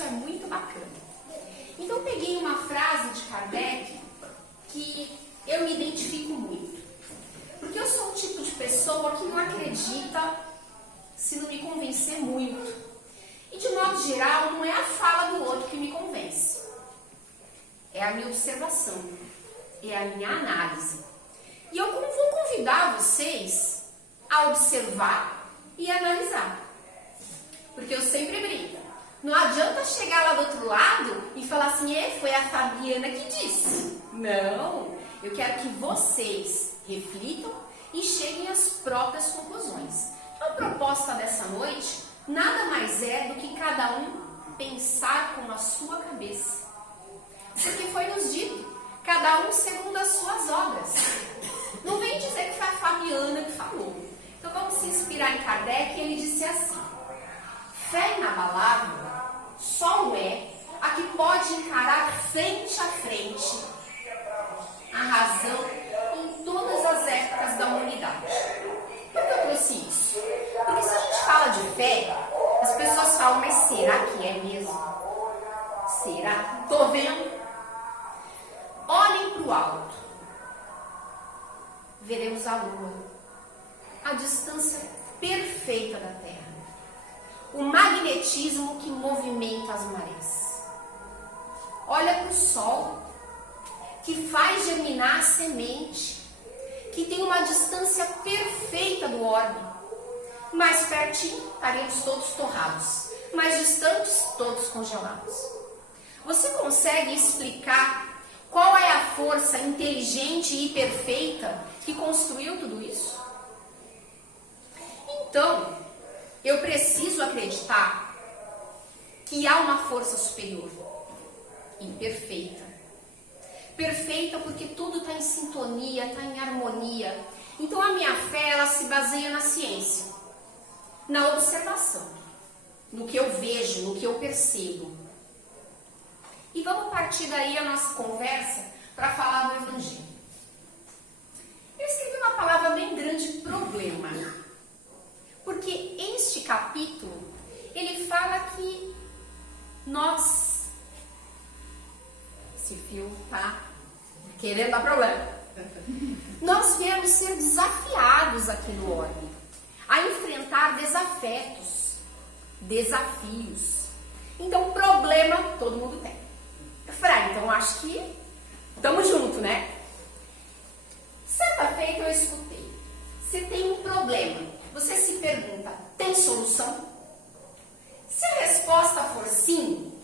isso é muito bacana. Então eu peguei uma frase de Kardec que eu me identifico muito. Porque eu sou um tipo de pessoa que não acredita se não me convencer muito. E de modo geral, não é a fala do outro que me convence. É a minha observação, é a minha análise. E eu vou convidar vocês a observar e analisar. Porque eu sempre brinco. Não adianta chegar lá do outro lado e falar assim, foi a Fabiana que disse. Não, eu quero que vocês reflitam e cheguem às próprias conclusões. Então, a proposta dessa noite nada mais é do que cada um pensar com a sua cabeça. Porque foi nos dito, cada um segundo as suas obras. Não vem dizer que foi a Fabiana que falou. Então vamos se inspirar em Kardec, ele disse assim: fé inabalável só o é a que pode encarar frente a frente a razão em todas as épocas da humanidade. Por que eu trouxe isso? Porque se a gente fala de fé, as pessoas falam, mas será que é mesmo? Será? Tô vendo? Olhem para o alto. Veremos a lua, a distância perfeita da Terra, o magnetismo que movimenta as marés. Olha para o sol, que faz germinar a semente, que tem uma distância perfeita do orbe. Mais pertinho, estaremos todos torrados, mais distantes, todos congelados. Você consegue explicar qual é a força inteligente e perfeita que construiu tudo isso? Então, eu preciso acreditar que há uma força superior e perfeita. Perfeita porque tudo está em sintonia, está em harmonia. Então, a minha fé, ela se baseia na ciência, na observação, no que eu vejo, no que eu percebo. E vamos partir daí a nossa conversa para falar do Evangelho. Eu escrevi uma palavra bem grande, problema. Porque este capítulo, ele fala que nós, esse fio tá querendo dar problema, nós viemos ser desafiados aqui no orbe, a enfrentar desafetos, desafios. Então, problema todo mundo tem. Então acho que estamos juntos, né? Certa feita eu escutei. Você tem um problema. Você se pergunta, tem solução? Se a resposta for sim,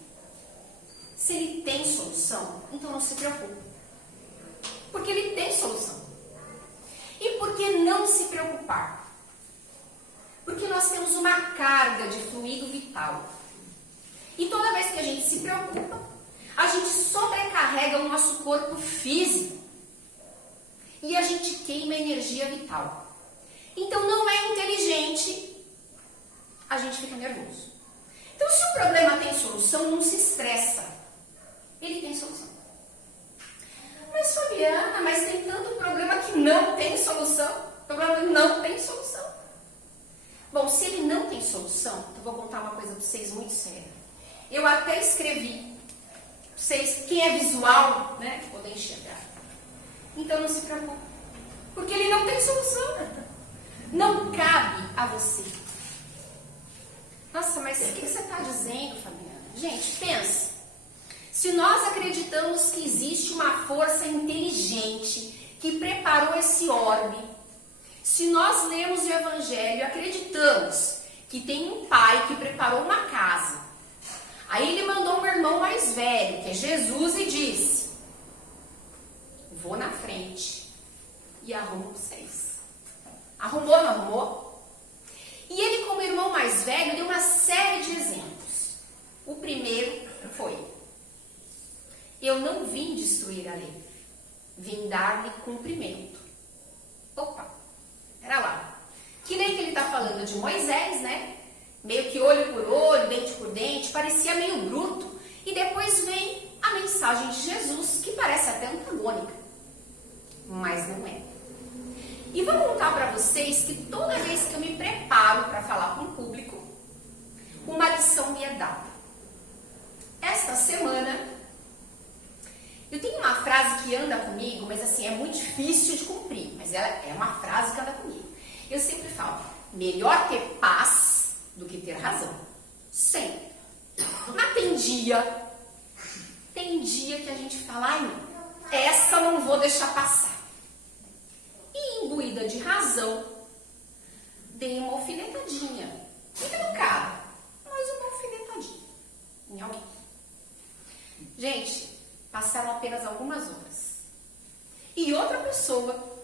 se ele tem solução, então não se preocupe. Porque ele tem solução. E por que não se preocupar? Porque nós temos uma carga de fluido vital. E toda vez que a gente se preocupa, a gente sobrecarrega o nosso corpo físico e a gente queima energia vital. Então não é inteligente a gente ficar nervoso. Então se o problema tem solução, não se estressa. Ele tem solução. Mas Fabiana, mas tem tanto problema que não tem solução. O problema não tem solução. Bom, se ele não tem solução, eu vou contar uma coisa para vocês muito séria. Eu até escrevi. Vocês, quem é visual, né, poder enxergar. Então não se preocupe, porque ele não tem solução. Não cabe a você. Nossa, mas o que você está dizendo, Fabiana? Gente, pensa. Se nós acreditamos que existe uma força inteligente que preparou esse orbe, se nós lemos o Evangelho e acreditamos que tem um pai que preparou uma casa, aí ele mandou um irmão mais velho, que é Jesus, e disse: vou na frente e arrumo vocês. Arrumou ou não arrumou? E ele, como irmão mais velho, deu uma série de exemplos. O primeiro foi: eu não vim destruir a lei, vim dar-lhe cumprimento. Opa, pera lá. Que lei que ele está falando? De Moisés, né? Meio que olho por olho, dente por dente, parecia meio bruto. E depois vem a mensagem de Jesus, que parece até antagônica. Mas não é. E vou contar para vocês que toda vez que eu me preparo para falar com o público, uma lição me é dada. esta semana, eu tenho uma frase que anda comigo, mas assim, é muito difícil de cumprir, mas ela é uma frase que anda comigo. Eu sempre falo, melhor ter paz do que ter razão. Sempre. Mas tem dia que a gente fala, ai não, essa não vou deixar passar. E imbuída de razão, dei uma alfinetadinha. Muito educada, mas uma alfinetadinha em alguém. Gente, passaram apenas algumas horas. E outra pessoa,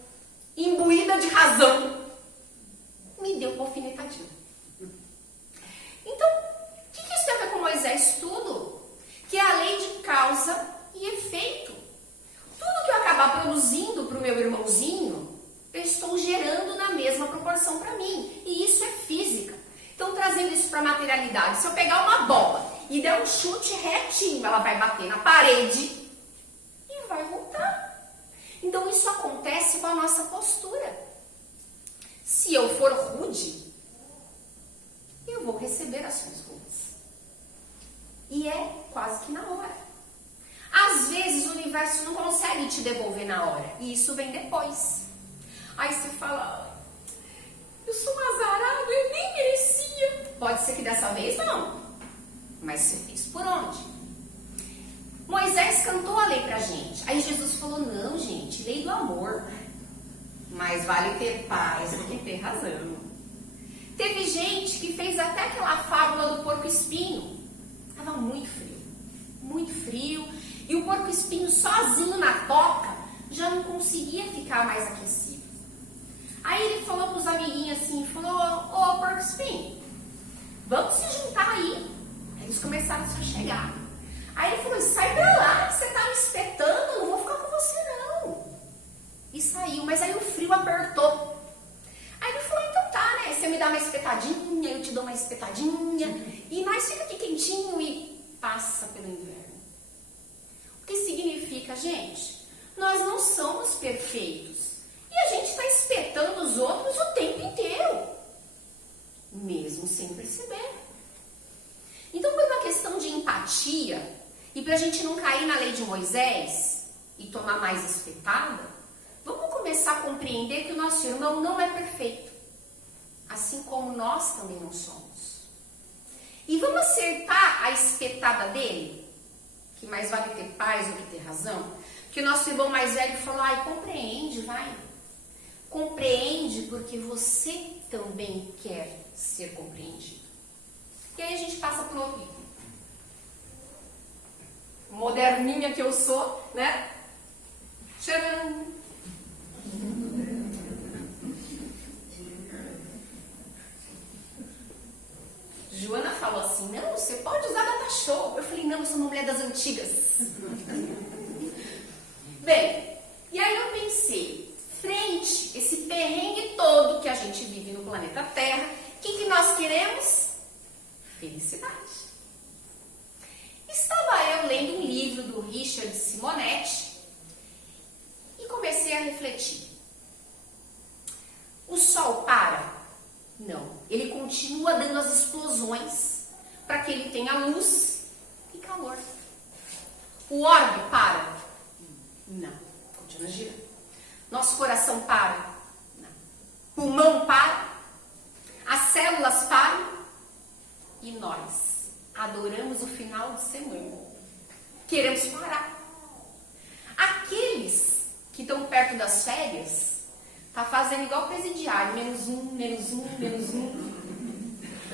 imbuída de razão, me deu uma alfinetadinha. Então, o que isso tem a ver com Moisés? Tudo. Que é a lei de causa e efeito. Tudo que eu acabar produzindo para o meu irmãozinho, eu estou gerando na mesma proporção para mim. E isso é física. Então, trazendo isso para a materialidade, se eu pegar uma bola e der um chute retinho, ela vai bater na parede e vai voltar. Então, isso acontece com a nossa postura. Se eu for rude, eu vou receber ações rudes. E é quase que na hora. Às vezes, o universo não consegue te devolver na hora. E isso vem depois. Aí você fala, eu sou um azarado, eu nem merecia. Pode ser que dessa vez não. Mas você fez por onde? Moisés cantou a lei pra gente. Aí Jesus falou, não, gente, lei do amor. Mais vale ter paz do que ter razão. Teve gente que fez até aquela fábula do porco-espinho. Tava muito frio. E o porco-espinho sozinho na toca já não conseguia ficar mais aquecido. Aí ele falou pros amiguinhos assim, falou, ô porco-espinho, vamos se juntar aí. Aí eles começaram a se chegar. Aí ele falou, sai pra lá, que você tá me espetando, eu não vou ficar com você não. E saiu, mas aí o frio apertou. Aí ele falou, então tá, né, você me dá uma espetadinha, eu te dou uma espetadinha, e nós fica aqui quentinho e passa pelo inverno. O que significa, gente? Nós não somos perfeitos. E a gente está espetando os outros o tempo inteiro. Mesmo sem perceber. Então, por uma questão de empatia, e para a gente não cair na lei de Moisés e tomar mais espetada, vamos começar a compreender que o nosso irmão não é perfeito. Assim como nós também não somos. E vamos acertar a espetada dele? Que mais vale ter paz do que ter razão? Que o nosso irmão mais velho falou, ai, compreende, vai. Compreende porque você também quer ser compreendido. E aí a gente passa por outro item. Moderninha que eu sou, né? Tcharam! Joana falou assim, não, você pode usar data show. Eu falei, não, eu sou uma mulher das antigas. Bem, e aí eu pensei, frente esse perrengue todo que a gente vive no planeta Terra, o que nós queremos? Felicidade. Estava eu lendo um livro do Richard Simonetti e comecei a refletir. O Sol para? Não. Ele continua dando as explosões para que ele tenha luz e calor. O orbe para? Não. Continua girando. Nosso coração para? Não. Pulmão para? As células param? E nós adoramos o final de semana. Queremos parar. Aqueles que estão perto das férias tá fazendo igual o presidiário, menos um.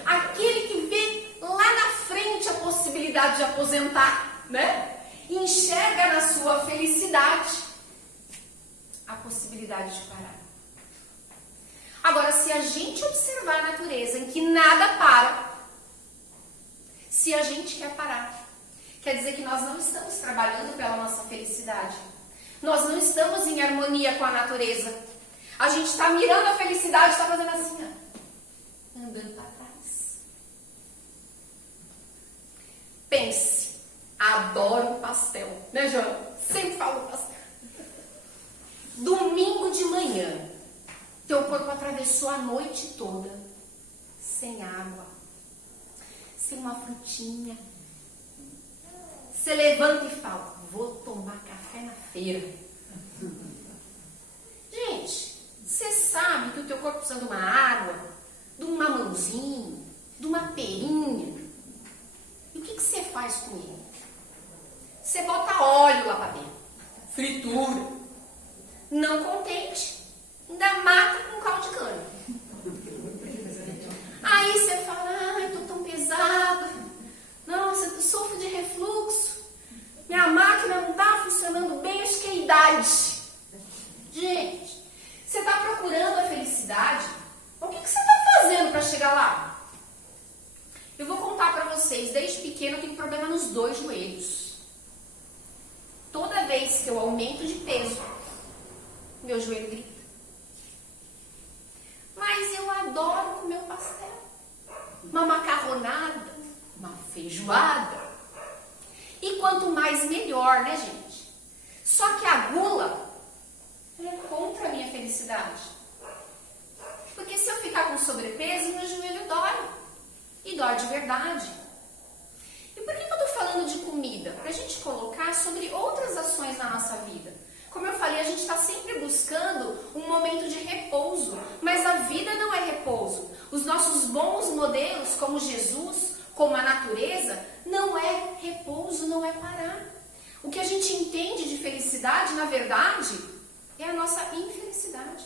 Aquele que vê lá na frente a possibilidade de aposentar, né? Enxerga na sua felicidade a possibilidade de parar. Agora, se a gente observar a natureza em que nada para, se a gente quer parar, quer dizer que nós não estamos trabalhando pela nossa felicidade. Nós não estamos em harmonia com a natureza. A gente está mirando a felicidade, está fazendo assim, ó, andando para trás. Pense, adoro pastel, né, João? Sempre falo pastel. Domingo de manhã, teu corpo atravessou a noite toda, sem água, sem uma frutinha. Você levanta e fala, vou tomar café na feira. Gente, você sabe que o teu corpo precisa de uma água, de um mamãozinho, de uma perinha. E o que você faz com ele? Você bota óleo lá para dentro, fritura. Não contente, ainda mata com caldo de cana. Aí você fala, ai, tô tão pesado. Nossa, eu sofro de refluxo. Minha máquina não tá funcionando bem, acho que é a idade. Gente, você está procurando a felicidade? O que você está fazendo para chegar lá? Eu vou contar para vocês, desde pequeno eu tenho problema nos 2 joelhos. Toda vez que eu aumento de peso, meu joelho grita. Mas eu adoro comer um pastel, uma macarronada, uma feijoada. E quanto mais melhor, né, gente? Só que a gula é contra a minha felicidade. Porque se eu ficar com sobrepeso, meu joelho dói. E dói de verdade. E por que eu estou falando de comida? Para a gente colocar sobre outras ações na nossa vida. Como eu falei, a gente está sempre buscando um momento de repouso. Mas a vida não é repouso. Os nossos bons modelos, como Jesus, como a natureza, não é repouso, não é parar. O que a gente entende de felicidade, na verdade, é a nossa infelicidade.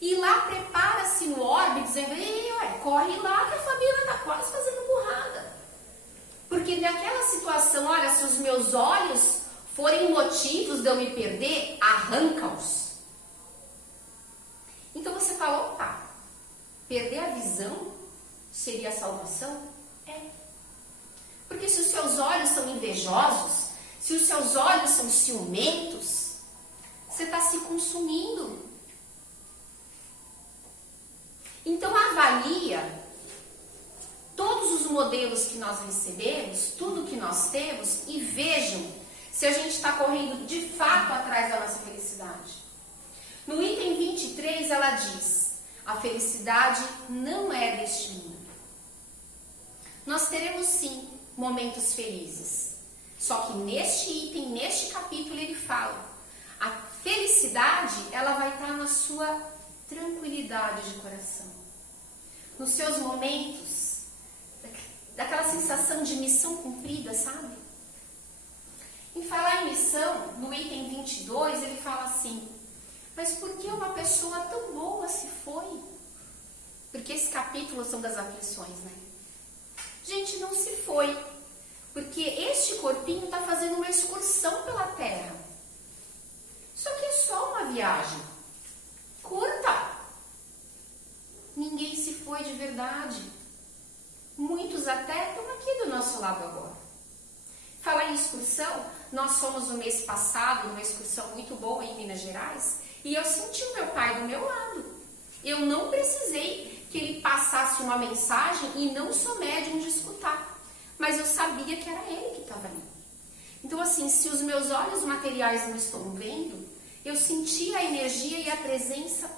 E lá prepara-se no orbe, dizendo, ei, ué, corre lá que a Fabiana está quase fazendo burrada. Porque naquela situação, olha, se os meus olhos forem motivos de eu me perder, arranca-os. Então você fala, opa, perder a visão seria a salvação? É. Porque se os seus olhos são invejosos, se os seus olhos são ciumentos, você está se consumindo. Então avalia todos os modelos que nós recebemos, tudo que nós temos, e vejam se a gente está correndo de fato atrás da nossa felicidade. No item 23 ela diz, a felicidade não é deste mundo. Nós teremos sim momentos felizes. Só que neste item, neste capítulo ele fala, a felicidade ela vai estar na sua tranquilidade de coração. Nos seus momentos, daquela sensação de missão cumprida, sabe? Em falar em missão, no item 22, ele fala assim, mas por que uma pessoa tão boa se foi? Porque esse capítulo são das aflições, né? Gente, não se foi, porque este corpinho está fazendo uma excursão pela terra. Só que é só uma viagem curta. Ninguém se foi de verdade. Muitos até estão aqui do nosso lado agora. Falar em excursão, nós fomos no mês passado numa excursão muito boa em Minas Gerais e eu senti o meu pai do meu lado. Eu não precisei que ele passasse uma mensagem e não sou médium de escutar, mas eu sabia que era ele que estava ali. Então assim, se os meus olhos materiais não estão vendo, eu senti a energia e a presença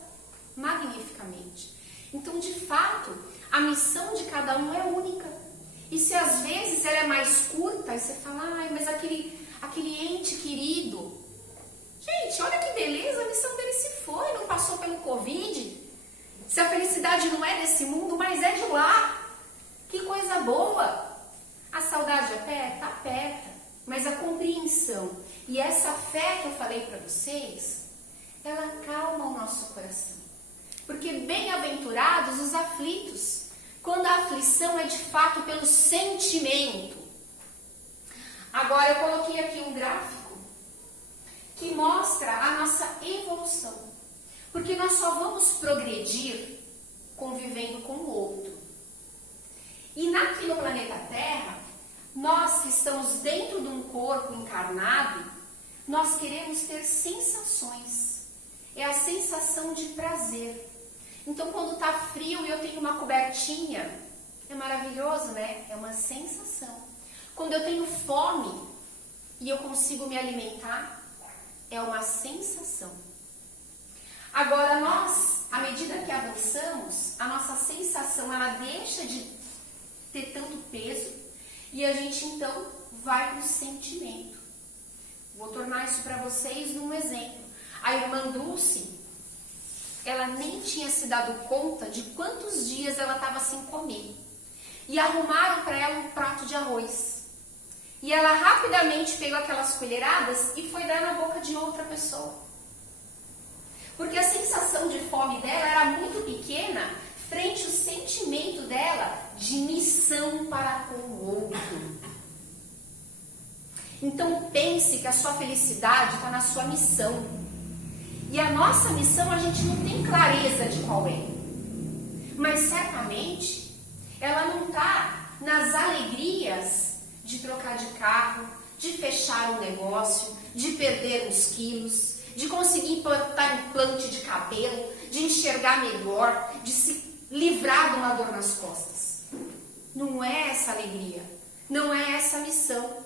magnificamente. Então, de fato, a missão de cada um é única. E se às vezes ela é mais curta, aí você fala, ai, mas aquele ente querido. Gente, olha que beleza, a missão dele se foi, não passou pelo Covid. Se a felicidade não é desse mundo, mas é de lá. Que coisa boa. A saudade aperta? Aperta. Mas a compreensão e essa fé que eu falei para vocês, ela acalma o nosso coração. Porque bem-aventurados os aflitos, quando a aflição é de fato pelo sentimento. Agora eu coloquei aqui um gráfico que mostra a nossa evolução. Porque nós só vamos progredir convivendo com o outro. E aqui no planeta Terra, nós que estamos dentro de um corpo encarnado, nós queremos ter sensações. É a sensação de prazer. Então, quando está frio e eu tenho uma cobertinha, é maravilhoso, né? É uma sensação. Quando eu tenho fome e eu consigo me alimentar, é uma sensação. Agora, nós, à medida que avançamos, a nossa sensação, ela deixa de ter tanto peso e a gente, então, vai para o sentimento. Vou tornar isso para vocês num exemplo. A irmã Dulce, ela nem tinha se dado conta de quantos dias ela estava sem comer. E arrumaram para ela um prato de arroz. E ela rapidamente pegou aquelas colheradas e foi dar na boca de outra pessoa. Porque a sensação de fome dela era muito pequena frente ao sentimento dela de missão para com o outro. Então pense que a sua felicidade está na sua missão. E a nossa missão a gente não tem clareza de qual é. Mas certamente ela não está nas alegrias de trocar de carro, de fechar um negócio, de perder uns quilos, de conseguir implantar implante de cabelo, de enxergar melhor, de se livrar de uma dor nas costas. Não é essa alegria, não é essa missão.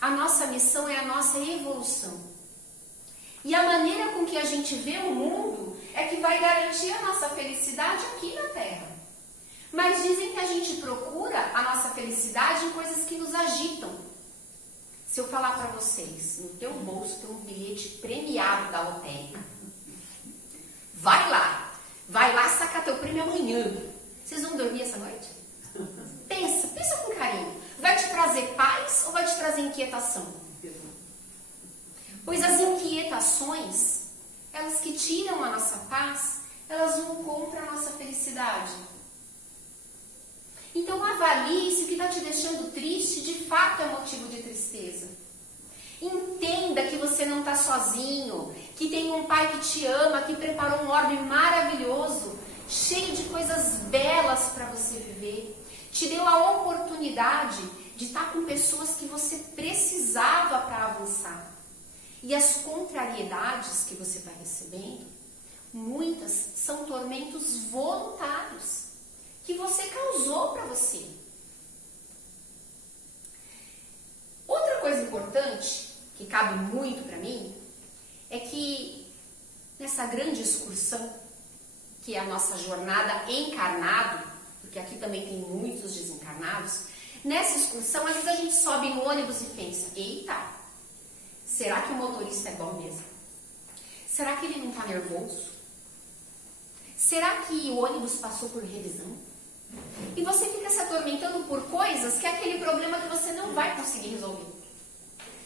A nossa missão é a nossa evolução. E a maneira com que a gente vê o mundo é que vai garantir a nossa felicidade aqui na Terra. Mas dizem que a gente procura a nossa felicidade em coisas que nos agitam. Se eu falar para vocês, no teu bolso tem um bilhete premiado da loteria. Vai lá sacar teu prêmio amanhã. Vocês vão dormir essa noite? Pensa com carinho. Vai te trazer paz ou vai te trazer inquietação? Pois as inquietações, elas que tiram a nossa paz, elas vão contra a nossa felicidade. Então avalie se o que está te deixando triste de fato é motivo de tristeza. Entenda que você não está sozinho, que tem um pai que te ama, que preparou um orbe maravilhoso, cheio de coisas belas para você viver. Te deu a oportunidade de estar com pessoas que você precisava para avançar. E as contrariedades que você vai recebendo, muitas são tormentos voluntários que você causou para você. Outra coisa importante, que cabe muito para mim, é que nessa grande excursão, que é a nossa jornada encarnado, porque aqui também tem muitos desencarnados, nessa excursão, às vezes a gente sobe no ônibus e pensa, eita, será que o motorista é bom mesmo? Será que ele não está nervoso? Será que o ônibus passou por revisão? E você fica se atormentando por coisas que é aquele problema que você não vai conseguir resolver.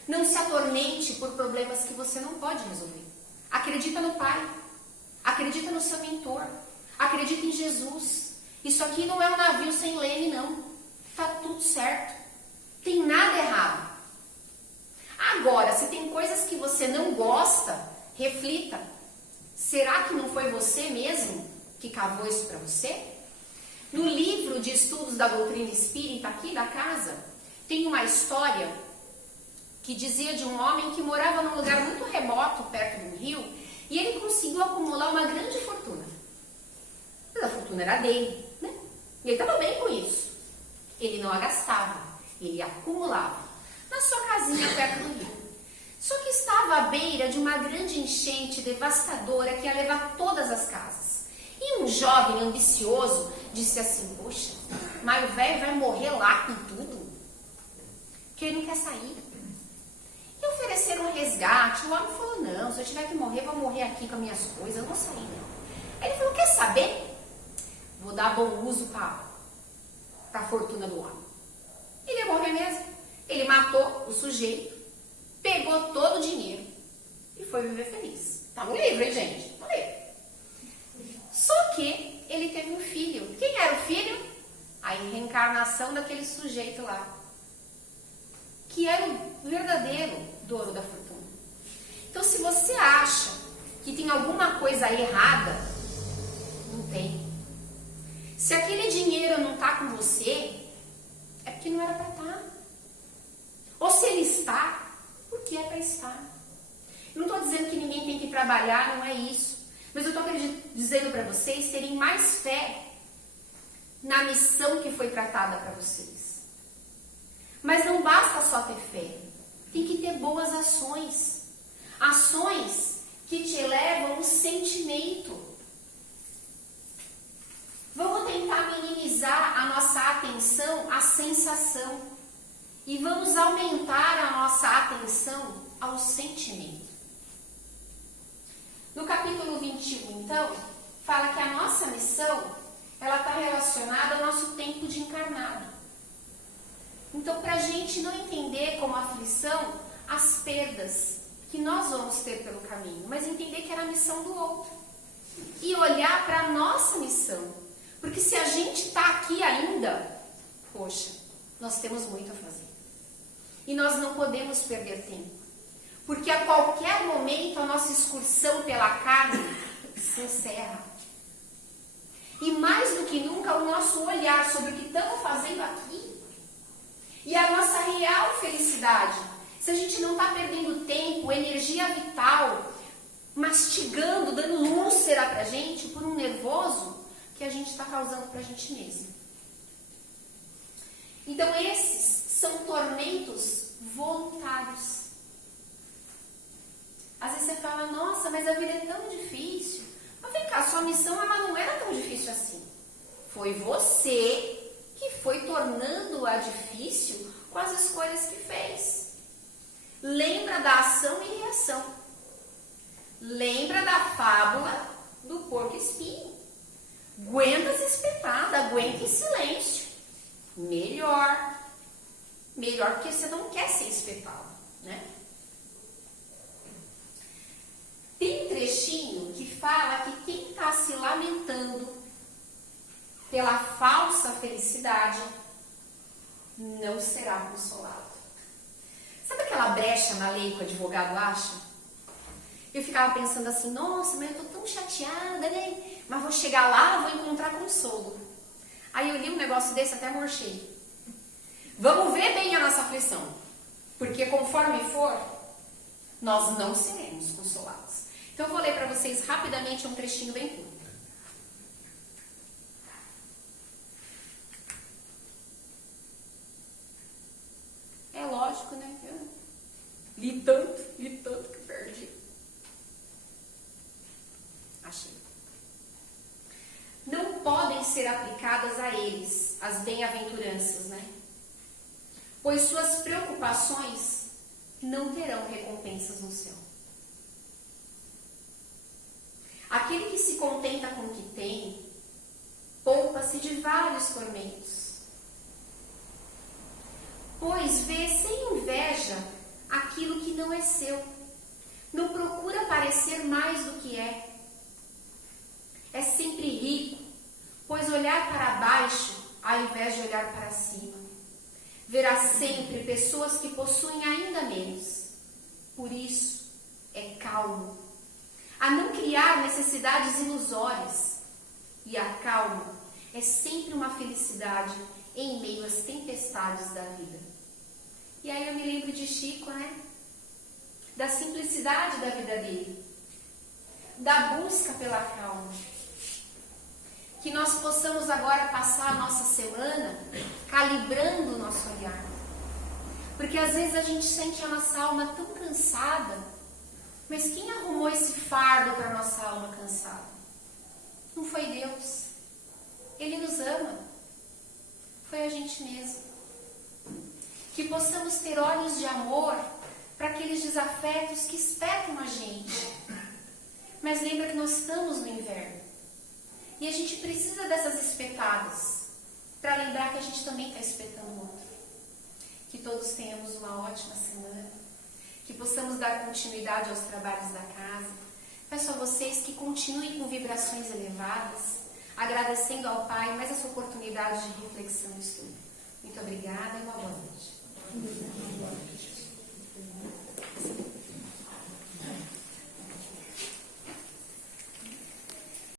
Não se atormente por problemas que você não pode resolver. Acredita no Pai. Acredita no seu mentor. Acredita em Jesus. Isso aqui não é um navio sem leme, não. Tá tudo certo. Tem nada errado. Agora, se tem coisas que você não gosta, reflita. Será que não foi você mesmo que cavou isso para você? No livro de estudos da doutrina espírita aqui da casa, tem uma história que dizia de um homem que morava num lugar muito remoto, perto de um rio, e ele conseguiu acumular uma grande fortuna. Mas a fortuna era dele, né? E ele estava bem com isso. Ele não a gastava, ele acumulava na sua casinha perto do rio. Só que estava à beira de uma grande enchente devastadora que ia levar todas as casas. E um jovem ambicioso disse assim, poxa, mas o velho vai morrer lá com tudo, porque ele não quer sair. E ofereceram um resgate. O homem falou, não, se eu tiver que morrer, vou morrer aqui com as minhas coisas, eu não vou sair não. Aí ele falou, quer saber? Vou dar bom uso para a fortuna do homem. Ele ia morrer mesmo. Ele matou o sujeito, pegou todo o dinheiro e foi viver feliz. Tá no livro, hein, gente? No livro. Só que ele teve um filho. Quem era o filho? A reencarnação daquele sujeito lá, que era o verdadeiro dono da fortuna. Então, se você acha que tem alguma coisa errada, não tem. Se aquele dinheiro não está com você, é porque não era para estar. Ou se ele está, porque é para estar. Eu não estou dizendo que ninguém tem que trabalhar, não é isso. Mas eu estou dizendo para vocês terem mais fé na missão que foi tratada para vocês. Mas não basta só ter fé. Tem que ter boas ações. Ações que te elevam o sentimento. Vamos tentar minimizar a nossa atenção à sensação. e vamos aumentar a nossa atenção ao sentimento. No capítulo 21, então, fala que a nossa missão, ela está relacionada ao nosso tempo de encarnado. Então, para a gente não entender como aflição as perdas que nós vamos ter pelo caminho, mas entender que era a missão do outro. E olhar para a nossa missão. Porque se a gente está aqui ainda, poxa, nós temos muito a fazer. E nós não podemos perder tempo. Porque a qualquer momento a nossa excursão pela carne se encerra. E mais do que nunca o nosso olhar sobre o que estamos fazendo aqui e a nossa real felicidade. Se a gente não está perdendo tempo, energia vital, mastigando, dando úlcera pra gente por um nervoso que a gente está causando pra gente mesmo. Então esses são tormentos voluntários. Às vezes você fala, nossa, mas a vida é tão difícil. Mas vem cá, sua missão ela não era tão difícil assim. Foi você que foi tornando-a difícil com as escolhas que fez. Lembra da ação e reação. Lembra da fábula do porco espinho. Aguenta-se espetada, aguenta em silêncio. Melhor. Melhor porque você não quer ser espetado, né? Tem um trechinho que fala que quem está se lamentando pela falsa felicidade não será consolado. Sabe aquela brecha na lei que o advogado acha? Eu ficava pensando assim, nossa, mas eu tô tão chateada, né? Mas vou chegar lá, vou encontrar consolo. Aí eu li um negócio desse, até murchei. Vamos ver bem a nossa aflição. Porque conforme for, nós não seremos consolados. Então eu vou ler para vocês rapidamente um trechinho bem curto. É lógico, né? Eu li tanto que perdi. Achei. Não podem ser aplicadas a eles as bem-aventuranças, né? Pois suas preocupações não terão recompensas no céu. Aquele que se contenta com o que tem, poupa-se de vários tormentos. Pois vê sem inveja aquilo que não é seu. Não procura parecer mais do que é. É sempre rico, pois olhar para baixo ao invés de olhar para cima. Verá sempre pessoas que possuem ainda menos. Por isso, é calmo. A não criar necessidades ilusórias. E a calma é sempre uma felicidade em meio às tempestades da vida. E aí eu me lembro de Chico, né? Da simplicidade da vida dele. Da busca pela calma. Que nós possamos agora passar a nossa semana calibrando o nosso olhar. Porque às vezes a gente sente a nossa alma tão cansada. Mas quem arrumou esse fardo para a nossa alma cansada? Não foi Deus. Ele nos ama. Foi a gente mesmo. Que possamos ter olhos de amor para aqueles desafetos que espetam a gente. Mas lembra que nós estamos no inverno. E a gente precisa dessas espetadas para lembrar que a gente também está espetando o outro. Que todos tenhamos uma ótima semana. Que possamos dar continuidade aos trabalhos da casa. Peço a vocês que continuem com vibrações elevadas, agradecendo ao Pai mais essa oportunidade de reflexão e estudo. Muito obrigada e uma boa noite.